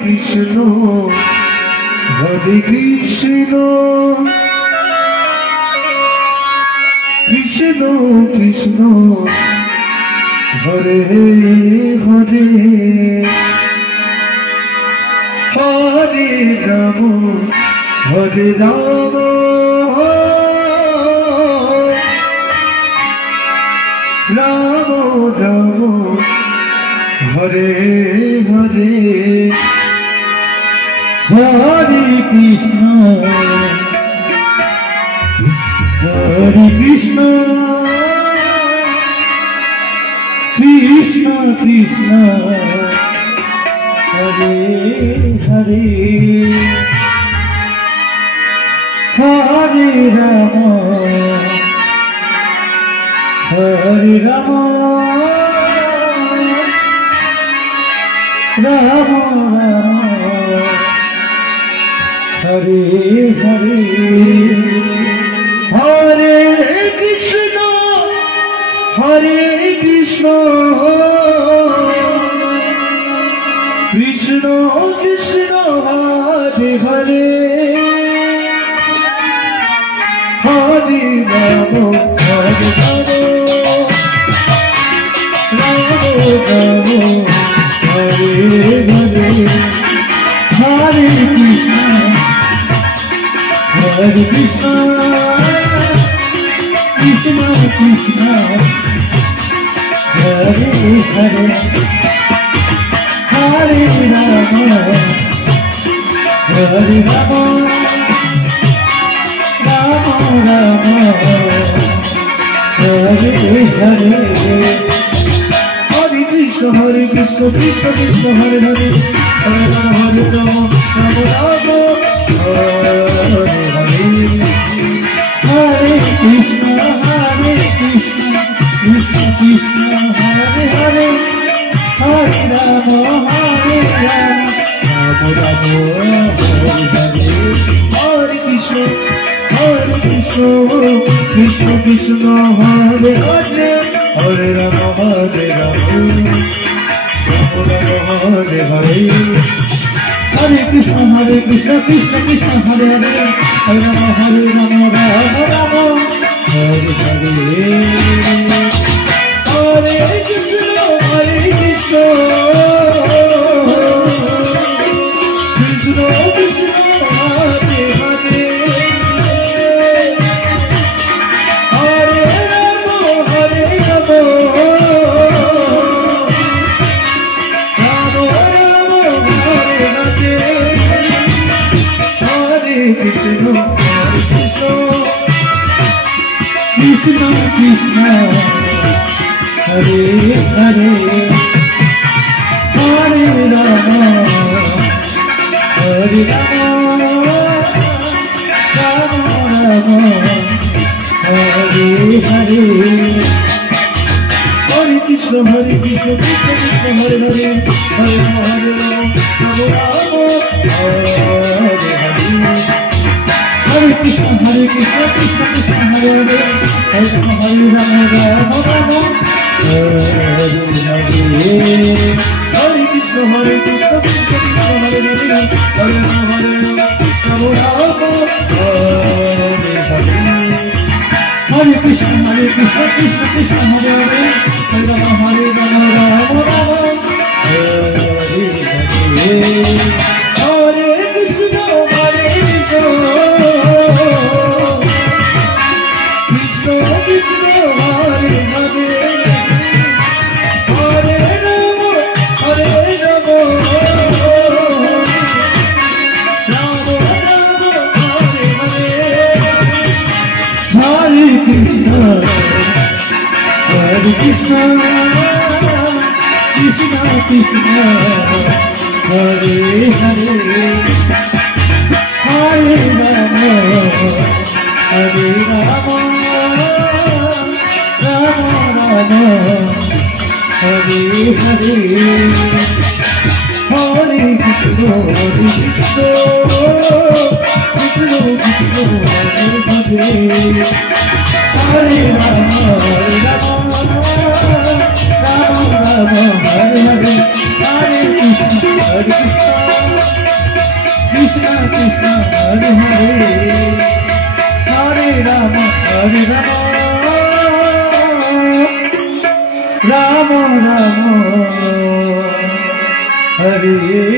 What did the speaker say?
Krishna Hare Krishna Krishna Krishna Hare Hare Hare Ram Hare Ram Ram Ram Hare Hare Hare Krishna Krishna Krishna Hare Hare Hare Ram Ram Ram Hare Hare Hare Krishna Krishna Krishna Hare Hare Hare Ram Hare Ram Ram Hare Hare Hare Krishna Krishna Krishna Hare Hare Hare Ram Hare Ram Ram Ram Hare Hare Hare Krishna Krishna Krishna Hare Hare Hare Ram Ram Ram Hare Hare Hare Krishna Krishna Krishna Hare Hare Hare Ram Ram Hare Krishna Krishna Krishna Hare Hare Hare Ram Hare Hare Hare Krishna Krishna Krishna Hare Hare Hare Ram Ram Ram Hare Hare Hare Krishna Krishna Krishna Hare Hare Hare Ram Hare Ram Ram Ram Hare Hare Hare Krishna Krishna Krishna Hare Hare Hare Ram Hare Ram Ram Ram Hare Hare Hare Krishna Krishna Krishna Hare Hare Hare Ram Ram Ram Hare Hare Hare Krishna Krishna Krishna Hare Hare Hare Ram Ram Ram Hare Hare Hare Krishna Krishna Krishna Hare Hare Hare Ram Ram Ram Hare Hare Hare Krishna Krishna Krishna Hare Hare Hare Ram Ram Ram Hare Hare Hare Krishna Krishna Krishna Krishna Hare Hare Hare Rama Hare Rama Rama Rama Hare Hare Hare Krishna Krishna Krishna Hare Hare Hare Rama Hare Rama Hare Hare Hare Krishna Krishna Krishna Hare Hare Hare Rama Rama Rama Hare